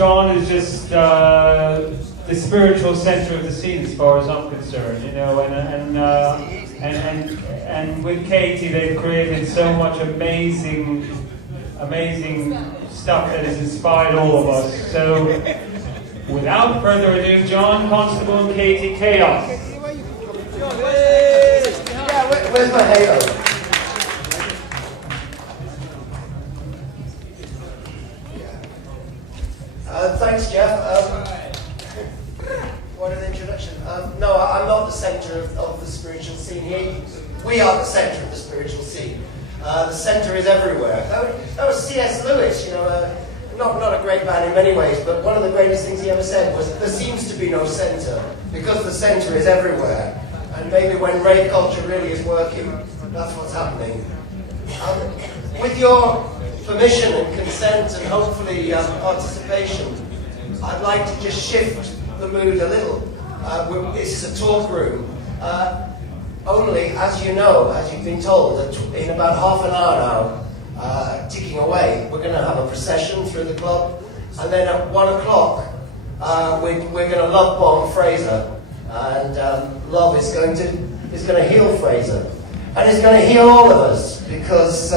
John is just the spiritual center of the scene, as far as I'm concerned. You know, and with Katie, they've created so much amazing stuff that has inspired all of us. So, without further ado, John Constable and Katie Chaos. Yeah, where's my halo? Thanks, Jeff. What an introduction. No, I'm not the centre of the spiritual scene here. We are the centre of the spiritual scene. The centre is everywhere. That was C.S. Lewis, you know, not a great man in many ways, but one of the greatest things he ever said was, there seems to be no centre, because the centre is everywhere. And maybe when rave culture really is working, that's what's happening. With your permission and consent and hopefully participation, I'd like to just shift the mood a little. This is a talk room. Only, as you know, as you've been told, that in about half an hour now, ticking away, we're going to have a procession through the club, and then at 1 o'clock, we're going to love bomb Fraser, and love is going to heal Fraser, and it's going to heal all of us, because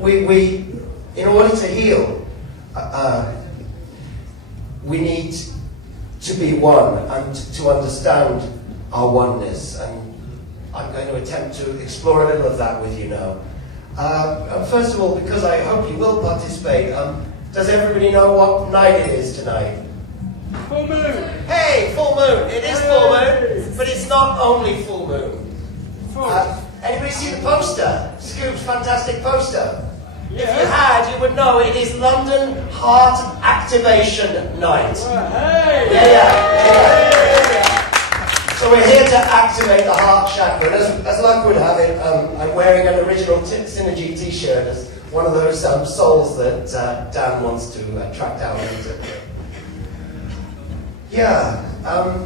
we in order to heal, we need to be one and to understand our oneness, and I'm going to attempt to explore a little of that with you now. First of all, because I hope you will participate, does everybody know what night it is tonight? Full moon! Hey, full moon! It is full moon, but it's not only full moon. Anybody see the poster? Scoop's fantastic poster. Yeah. If you had, you would know it is London Heart Activation Night. Hey! Yeah. So we're here to activate the heart chakra. And as luck would have it, I'm wearing an original Synergy t-shirt as one of those souls that Dan wants to track down into. Yeah,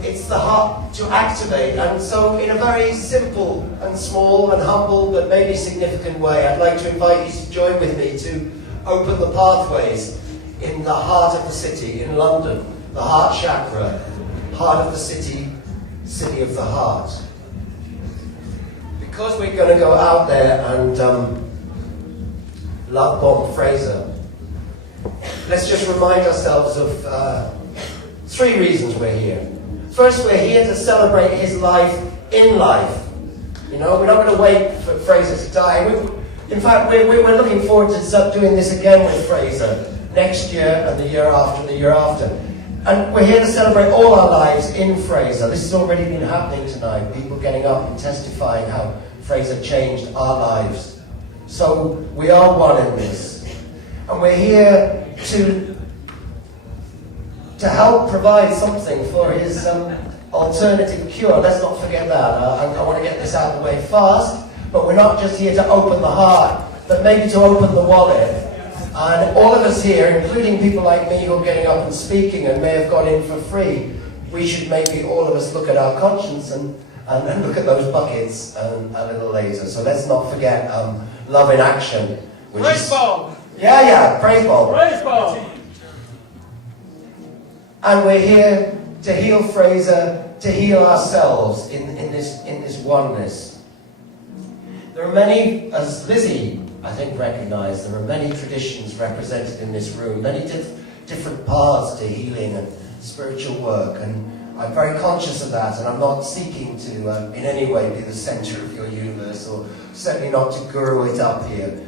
it's the heart to activate, and so in a very simple and small and humble but maybe significant way, I'd like to invite you to join with me to open the pathways in the heart of the city, in London, the heart chakra, heart of the city, city of the heart. Because we're going to go out there and love bomb Fraser, let's just remind ourselves of 3 reasons we're here. First, we're here to celebrate his life in life. You know, we're not going to wait for Fraser to die. In fact, we're looking forward to doing this again with Fraser next year and the year after and the year after. And we're here to celebrate all our lives in Fraser. This has already been happening tonight. People getting up and testifying how Fraser changed our lives. So we are one in this. And we're here to help provide something for his alternative cure. Let's not forget that. I want to get this out of the way fast, but we're not just here to open the heart, but maybe to open the wallet. And all of us here, including people like me who are getting up and speaking and may have got in for free, we should maybe all of us look at our conscience and look at those buckets a little later. So let's not forget love in action. Praise bomb! Yeah, praise bomb. Praise bomb! And we're here to heal Fraser, to heal ourselves in this oneness. There are many, as Lizzie, I think, recognised, there are many traditions represented in this room, many different paths to healing and spiritual work, and I'm very conscious of that, and I'm not seeking to in any way be the centre of your universe, or certainly not to guru it up here.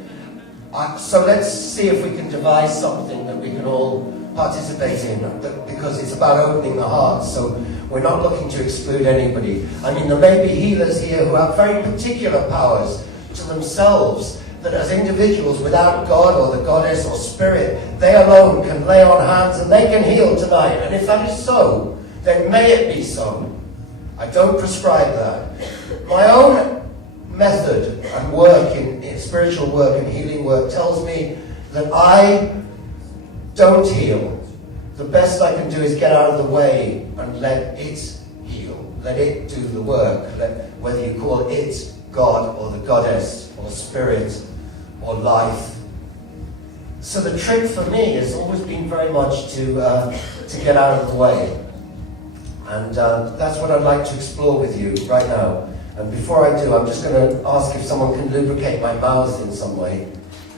So let's see if we can devise something that we can all participate in, because it's about opening the heart, so we're not looking to exclude anybody. I mean, there may be healers here who have very particular powers to themselves, that as individuals, without God or the goddess or spirit, they alone can lay on hands and they can heal tonight. And if that is so, then may it be so. I don't prescribe that. My own method and work in spiritual work and healing work tells me that I don't heal. The best I can do is get out of the way and let it heal. Let it do the work. Whether you call it God or the goddess or spirit or life. So the trick for me has always been very much to get out of the way. And that's what I'd like to explore with you right now. And before I do, I'm just going to ask if someone can lubricate my mouth in some way.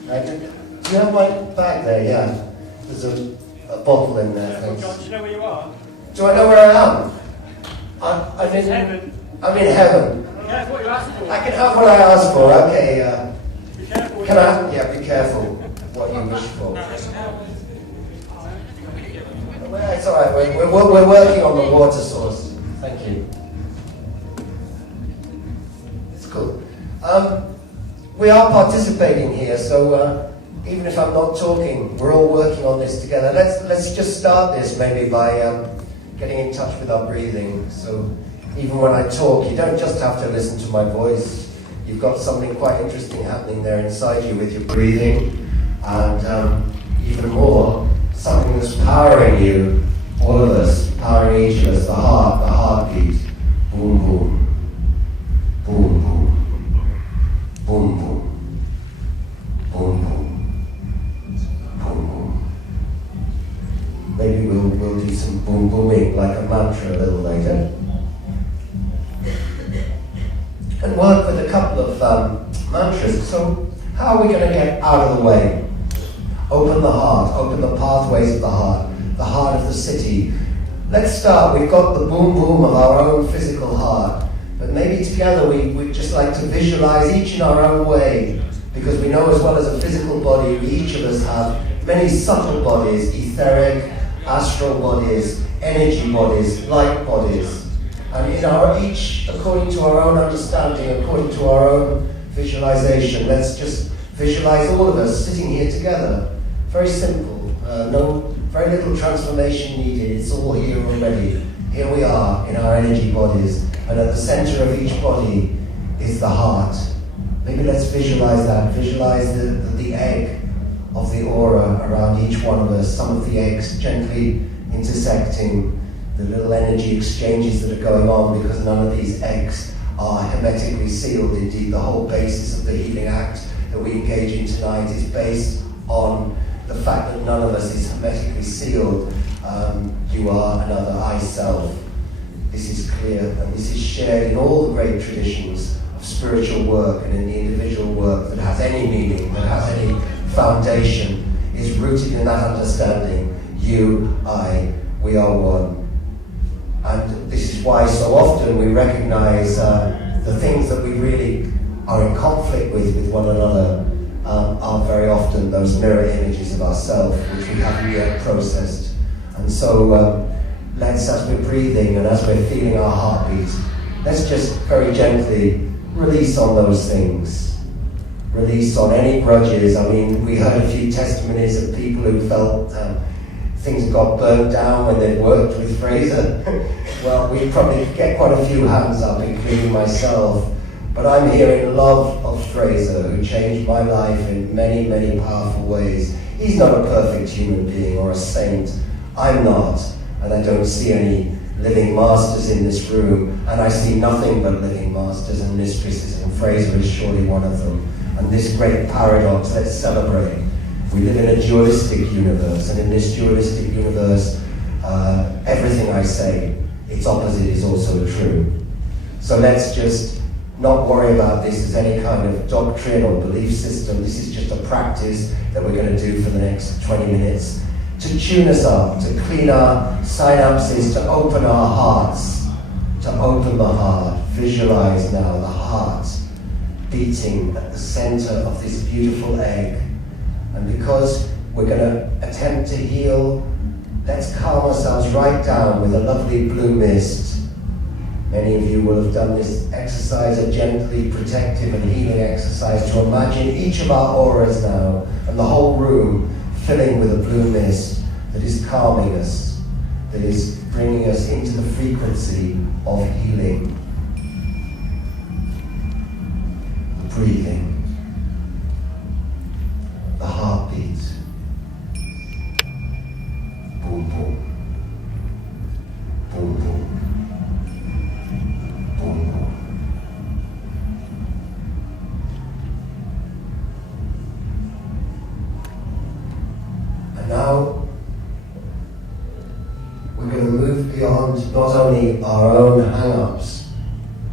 Do you have my bag there? Yeah. There's a bottle in there. Thanks. John, do you know where you are? Do I know where I am? I'm in heaven. I'm in heaven. That's what you asked for. I can have what I ask for. Okay. Be careful. Can I? Yeah. Be careful what you wish for. Well, it's all right. We're working on the water source. Thank you. It's cool. We are participating here, so even if I'm not talking, we're all working on this together. Let's just start this maybe by getting in touch with our breathing. So even when I talk, you don't just have to listen to my voice. You've got something quite interesting happening there inside you with your breathing, and even more, something that's powering you, all of us, powering each of us, the heartbeat. Boom, boom. Boom, boom. Boom, boom. Boom, boom. Boom, boom. Maybe we'll do some boom booming like a mantra a little later. And work with a couple of mantras. So how are we going to get out of the way? Open the heart, open the pathways of the heart of the city. Let's start. We've got the boom boom of our own physical heart, but maybe together we'd just like to visualize each in our own way, because we know as well as a physical body, we each of us have many subtle bodies, etheric, astral bodies, energy bodies, light bodies. And in our each, according to our own understanding, according to our own visualization, let's just visualize all of us sitting here together. Very simple, very little transformation needed, it's all here already. Here we are in our energy bodies, and at the center of each body is the heart. Maybe let's visualize that, visualize the egg of the aura around each one of us, some of the eggs gently intersecting, the little energy exchanges that are going on, because none of these eggs are hermetically sealed. Indeed, the whole basis of the healing act that we engage in tonight is based on the fact that none of us is hermetically sealed. You are another I self. This is clear, and this is shared in all the great traditions of spiritual work, and in the individual work that has any meaning, that has any foundation, is rooted in that understanding. You, I, we are one. And this is why so often we recognize the things that we really are in conflict with one another are very often those mirror images of ourselves, which we haven't yet processed. And so let's, as we're breathing and as we're feeling our heartbeat, let's just very gently release on those things. Release on any grudges. I mean, we heard a few testimonies of people who felt things got burnt down when they worked with Fraser. Well, we probably get quite a few hands up, including myself. But I'm here in love of Fraser, who changed my life in many, many powerful ways. He's not a perfect human being or a saint. I'm not, and I don't see any living masters in this room, and I see nothing but living masters and mistresses, and Fraser is surely one of them. And this great paradox, let's celebrate. We live in a dualistic universe, and in this dualistic universe, everything I say, its opposite is also true. So let's just not worry about this as any kind of doctrine or belief system. This is just a practice that we're going to do for the next 20 minutes to tune us up, to clean our synapses, to open our hearts, to open the heart. Visualize now the heart beating at the center of this beautiful egg. And because we're going to attempt to heal, let's calm ourselves right down with a lovely blue mist. Many of you will have done this exercise, a gently protective and healing exercise, to imagine each of our auras now, and the whole room filling with a blue mist that is calming us, that is bringing us into the frequency of healing. The breathing, the heartbeat, boom boom, boom boom. now we're going to move beyond not only our own hang-ups,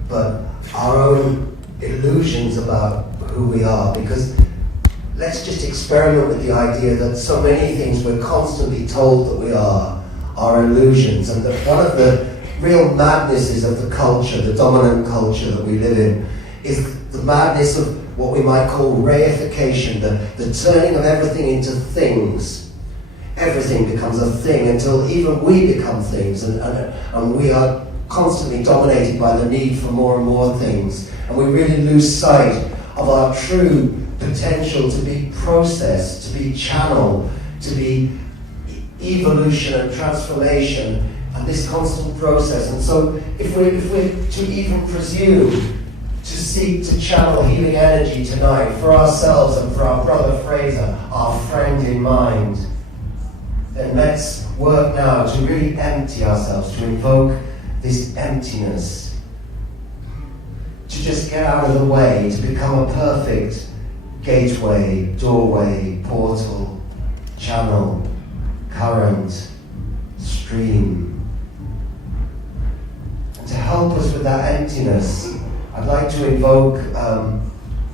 but our own illusions about who we are. Because let's just experiment with the idea that so many things we're constantly told that we are illusions, and that one of the real madnesses of the culture, the dominant culture that we live in, is the madness of what we might call reification, the turning of everything into things. Everything becomes a thing until even we become things, and we are constantly dominated by the need for more and more things, and we really lose sight of our true potential to be process, to be channel, to be evolution and transformation, and this constant process. And so if we're to even presume to seek to channel healing energy tonight for ourselves and for our brother Fraser, our friend in mind, then let's work now to really empty ourselves, to invoke this emptiness, to just get out of the way, to become a perfect gateway, doorway, portal, channel, current, stream. And to help us with that emptiness, I'd like to invoke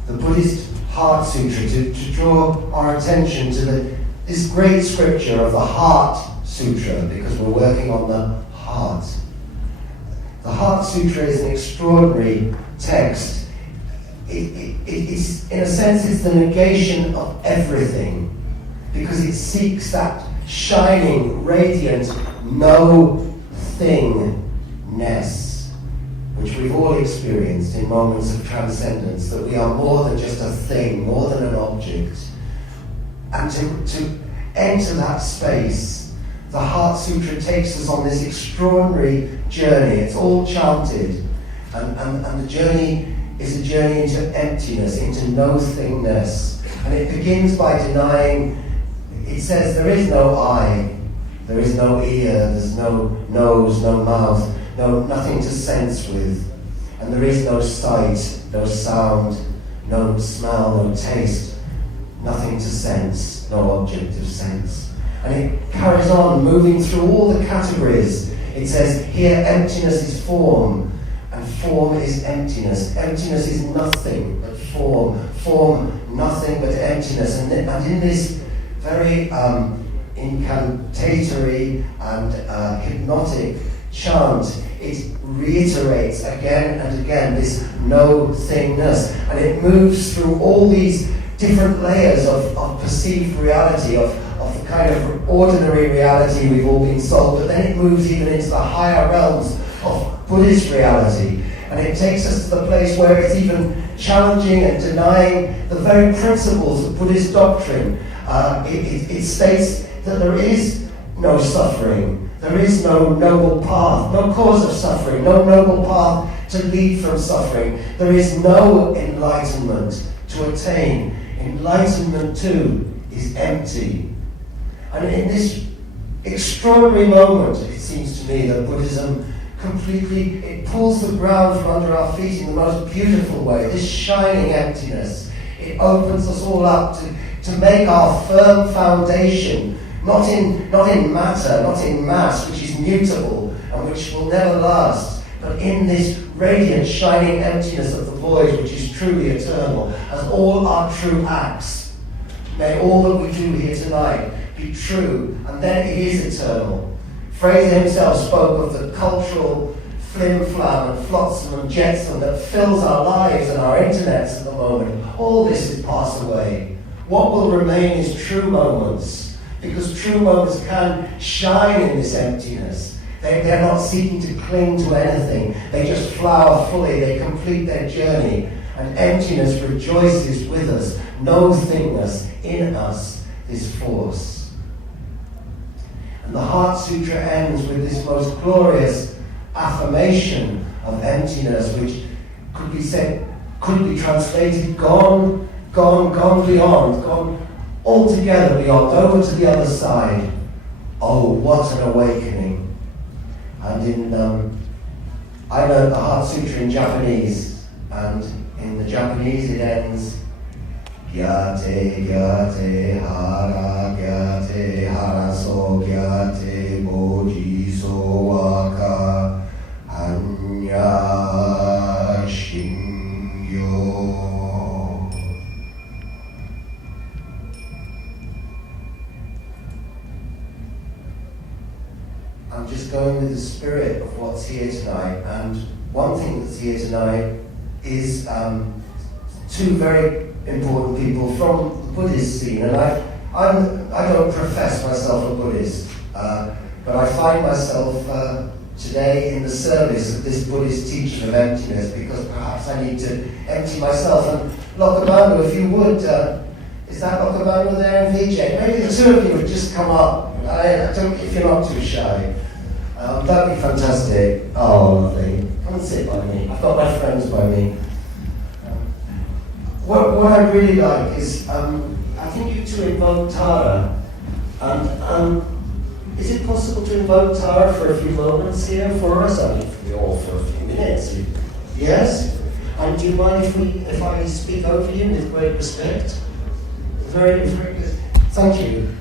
the Buddhist Heart Sutra to draw our attention to this great scripture of the Heart Sutra, because we're working on the heart. The Heart Sutra is an extraordinary text. It's, in a sense, it's the negation of everything, because it seeks that shining, radiant, no-thingness, which we've all experienced in moments of transcendence, that we are more than just a thing, more than an object. And to enter that space, the Heart Sutra takes us on this extraordinary journey. It's all chanted, and the journey is a journey into emptiness, into no-thingness. And it begins by denying, it says there is no eye, there is no ear, there's no nose, no mouth, nothing to sense with. And there is no sight, no sound, no smell, no taste, nothing to sense, no object of sense. And it carries on, moving through all the categories. It says, here emptiness is form, and form is emptiness. Emptiness is nothing but form. Form, nothing but emptiness. And in this very incantatory and hypnotic chant, it reiterates again and again this no-thingness. And it moves through all these different layers of perceived reality, of the kind of ordinary reality we've all been sold, but then it moves even into the higher realms of Buddhist reality. And it takes us to the place where it's even challenging and denying the very principles of Buddhist doctrine. It states that there is no suffering, there is no noble path, no cause of suffering, no noble path to lead from suffering. There is no enlightenment to attain. Enlightenment too is empty. And in this extraordinary moment, it seems to me that Buddhism completely, it pulls the ground from under our feet in the most beautiful way, this shining emptiness. It opens us all up to make our firm foundation, not in matter, not in mass, which is mutable and which will never last, but in this radiant, shining emptiness of the void, which is truly eternal, as all our true acts. May all that we do here tonight be true, and then it is eternal. Fraser himself spoke of the cultural flim-flam and flotsam and jetsam that fills our lives and our internets at the moment. All this will pass away. What will remain is true moments, because true moments can shine in this emptiness. They're not seeking to cling to anything. They just flower fully. They complete their journey. And emptiness rejoices with us. No-thingness in us is force. And the Heart Sutra ends with this most glorious affirmation of emptiness, which could be translated gone beyond, gone altogether beyond, over to the other side. Oh, what an awakening. And I learned the Heart Sutra in Japanese, and in the Japanese it ends, gyate gyate hara gyate haraso gyate boji so waka hanya shingyo. I'm just going with the spirit of what's here tonight, and one thing that's here tonight is two very important people from the Buddhist scene, and I don't profess myself a Buddhist, but I find myself today in the service of this Buddhist teaching of emptiness, because perhaps I need to empty myself. And Lokabanu, if you would, is that Lokabanu there in VJ? Maybe the two of you would just come up. I don't, if you're not too shy. That'd be fantastic. Oh, lovely. Come and sit by me. I've got my friends by me. What I really like is, I think you two invoke Tara. Is it possible to invoke Tara for a few moments here for us? I mean, all for a few minutes. Yes? And do you mind if I speak over you with great respect? Very, very good. Thank you.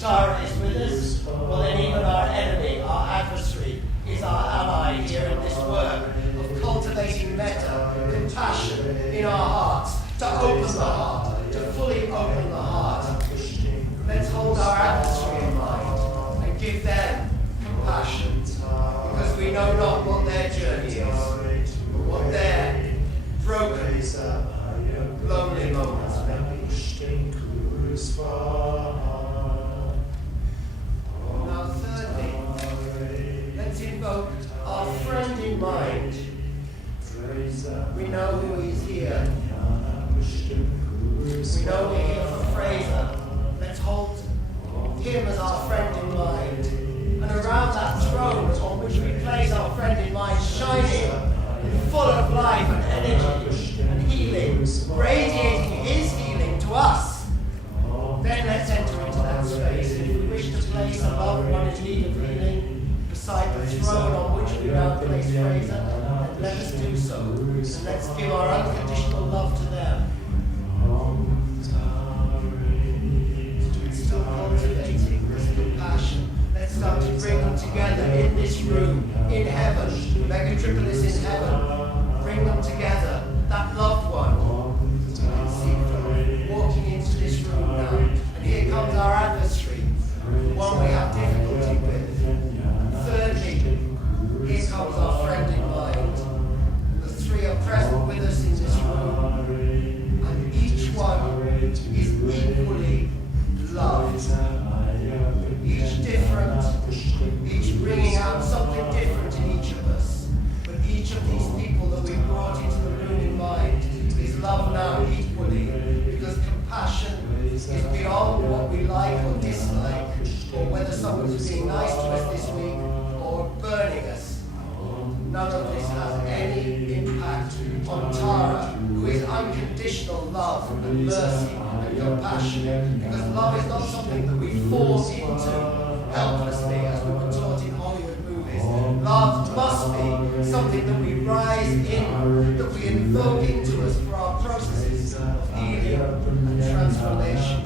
Tara is with us, well then even our enemy, our adversary, is our ally here in this work of cultivating metta, compassion in our hearts, to open the heart, to fully open the heart. Let's hold our adversary in mind and give them compassion, because we know not what their journey is, but what their broken, lonely moments may be. Now thirdly, let's invoke our friend in mind. We know who is here. We know we're here for Fraser. Let's hold him as our friend in mind. And around that throne on which we place our friend in mind, shining and full of life and energy and healing, radiating his healing to us. Then let's enter into that space. If we wish to place a loved one in need of healing beside the throne on which we now place Fraser, then let us do so. And let's give our unconditional love to them. Still cultivating this compassion. Let's start to bring them together in this room, in heaven, Megatripolis in heaven. Bring them together, that loved one. You can see them walking into this room now. And here comes our adversary, the one we have difficulty with. Thirdly, here comes our friend in mind. The three are present with us in this room. And each one is equally loved. Each different, each bringing out something different in each of us. But each of these people that we brought into the room in mind is loved now equally, because compassion is beyond what we like or dislike, or whether someone's being nice to us this week or burning us. None of this has any impact on Tara, who is unconditional love and mercy and compassion, because love is not something that we fall into helplessly as we were taught in Hollywood movies. Love must be something that we rise in, that we invoke into us for our processes of healing and transformation.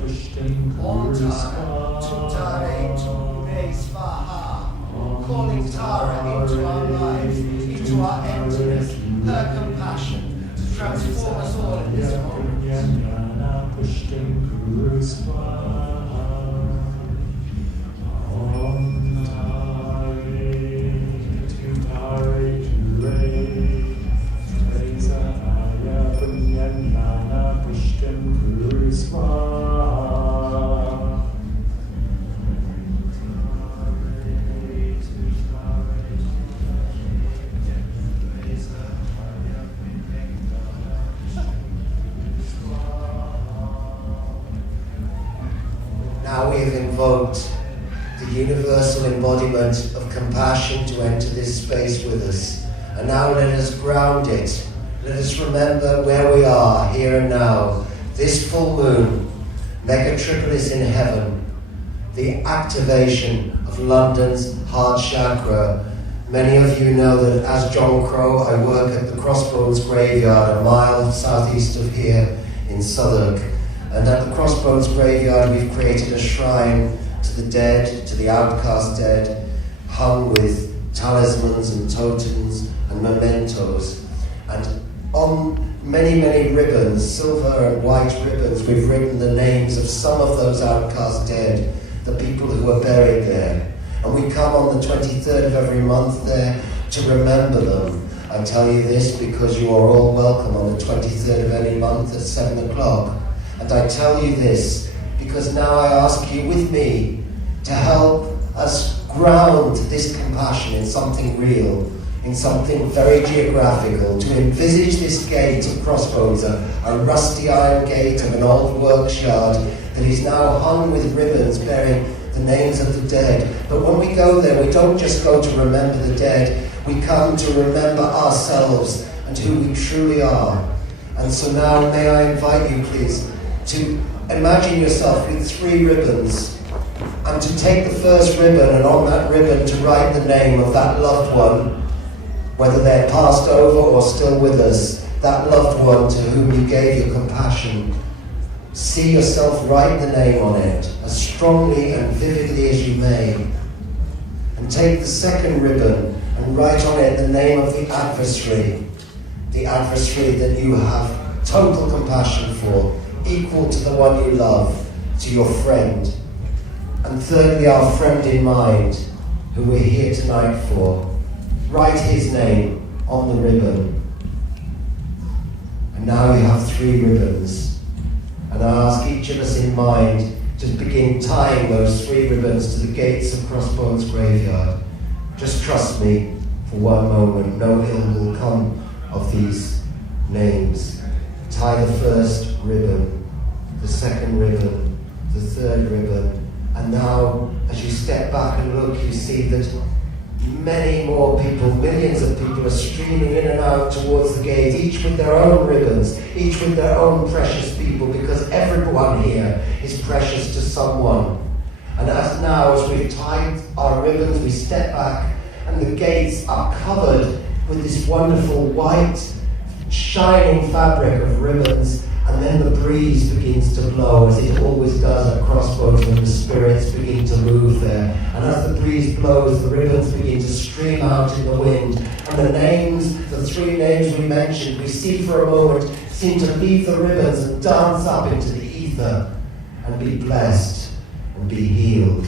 Om Tara, Tutare, Tume Svaha, calling Tara into our lives, into our emptiness, her compassion, to transform us all in this moment. Now we have invoked the universal embodiment of compassion to enter this space with us. And now let us ground it. Let us remember where we are, here and now. This full moon, Megatripolis in heaven, the activation of London's heart chakra. Many of you know that as John Crow, I work at the Crossroads Graveyard, a mile southeast of here in Southwark. And at the Crossroads Graveyard, we've created a shrine to the dead, to the outcast dead, hung with talismans and totems and mementos. And on many, many ribbons, silver and white ribbons, we've written the names of some of those outcast dead, the people who were buried there. And we come on the 23rd of every month there to remember them. I tell you this because you are all welcome on the 23rd of any month at 7 o'clock. And I tell you this because now I ask you with me to help us ground this compassion in something real, in something very geographical, to envisage this gate of Crossroads, a rusty iron gate of an old works yard that is now hung with ribbons bearing the names of the dead. But when we go there, we don't just go to remember the dead, we come to remember ourselves and who we truly are. And so now may I invite you, please, to imagine yourself with 3 ribbons and to take the first ribbon and on that ribbon to write the name of that loved one, whether they're passed over or still with us, that loved one to whom you gave your compassion. See yourself write the name on it, as strongly and vividly as you may. And take the second ribbon and write on it the name of the adversary that you have total compassion for, equal to the one you love, to your friend. And thirdly, our friend in mind, who we're here tonight for. Write his name on the ribbon. And now we have 3 ribbons. And I ask each of us in mind to begin tying those 3 ribbons to the gates of Crossbones Graveyard. Just trust me for one moment, no ill will come of these names. Tie the first ribbon, the second ribbon, the third ribbon, and now as you step back and look, you see that many more people, millions of people are streaming in and out towards the gate, each with their own ribbons, each with their own precious people, because everyone here is precious to someone. And as we've tied our ribbons, we step back and the gates are covered with this wonderful white, shining fabric of ribbons, and then the breeze begins to blow, as it always does at Crossbones when the spirits begin to move there. And as the breeze blows, the ribbons begin to stream out in the wind. And the names, the 3 names we mentioned, we see for a moment, seem to leave the ribbons and dance up into the ether and be blessed and be healed.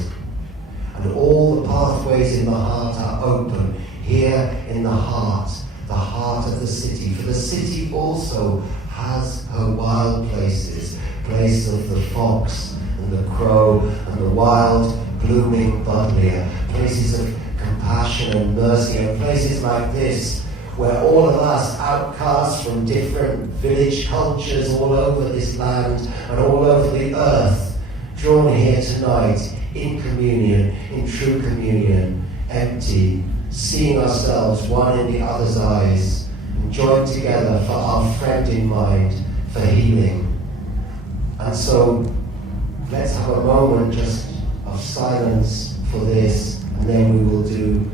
And all the pathways in the heart are open, here in the heart of the city. For the city also has her wild places, place of the fox and the crow and the wild blooming buddleia, places of compassion and mercy, and places like this where all of us, outcasts from different village cultures all over this land and all over the earth, drawn here tonight in communion, in true communion, empty, seeing ourselves one in the other's eyes, and joined together for our friend in mind, for healing. And so let's have a moment just of silence for this, and then we will do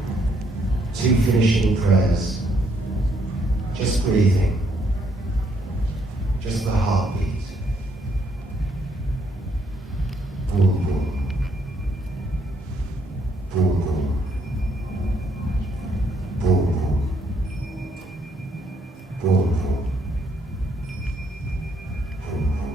2 finishing prayers. Just breathing, just the heartbeat. Boom, boom. Boom, boom. Boom, boom. Boom, boom. Boom, boom.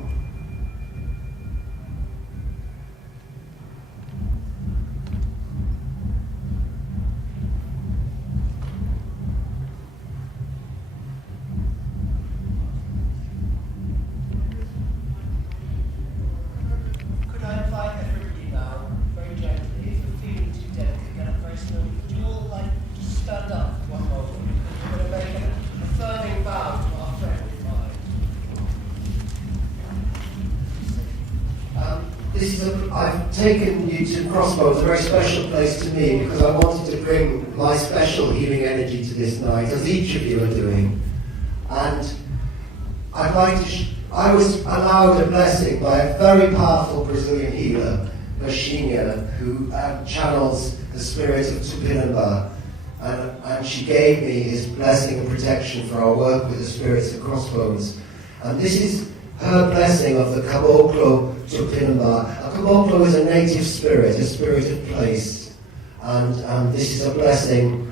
Could I invite everybody now, very gently, if you're feeling too delicate, get up very slowly, would you all like to stand up for one moment? We're going to make an affirming vow to our friend in mind. I've taken you to Crossbones, a very special place to me, because I wanted to bring my special healing energy to this night, as each of you are doing. And I'd like to I was allowed a blessing by a very powerful Brazilian healer, Baixinha, who channels the spirit of Tupinambá. And she gave me his blessing and protection for our work with the spirits of Crossbones. And this is her blessing of the Caboclo Tupinambá. A Caboclo is a native spirit, a spirit of place. And this is a blessing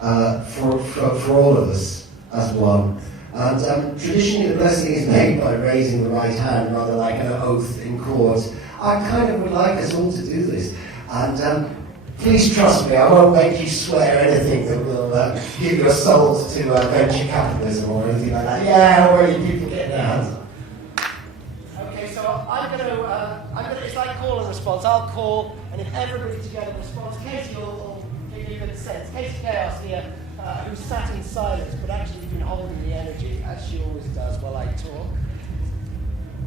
for all of us as one. And traditionally the blessing is made by raising the right hand, rather like an oath in court. I kind of would like us all to do this. And please trust me, I won't make you swear anything that will give your souls to venture capitalism or anything like that. Yeah, where you people get their hands up. Okay, so I'm gonna, it's like call and response. I'll call, and if everybody together responds, Katie will give you a good sense. Katie Chaos here, who sat in silence, but actually has been holding the energy, as she always does while I talk.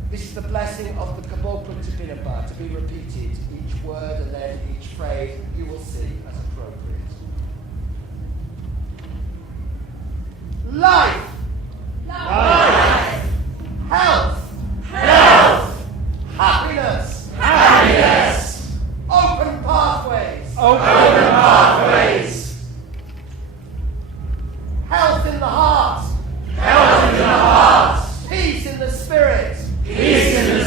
This is the blessing of the Caboclo Tupinambá, to be repeated, each word and then each phrase, you will see as appropriate. Life! Life! Health! Health! Happiness! Happiness! Open pathways! Open pathways! Health in the heart! Health in the heart! Peace in the spirit! Peace in the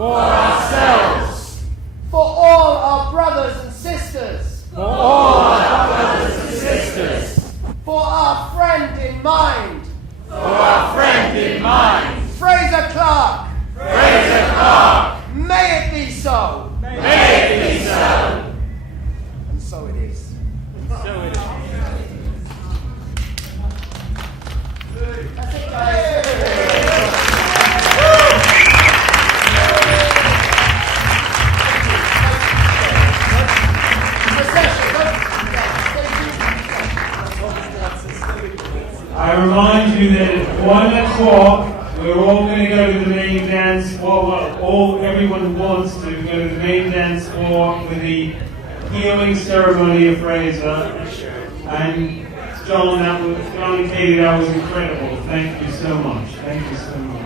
For ourselves. For all our brothers and sisters. For all our brothers and sisters. For our friend in mind. For our friend in mind. Fraser Clark. Fraser Clark. May it be so. May it be so. And so it is. So it is. That's it, guys. I remind you that at 1 o'clock we're all going to go to the main dance floor. Well, everyone who wants to go to the main dance floor for the healing ceremony of Fraser. And John and Katie, that was incredible. Thank you so much. Thank you so much.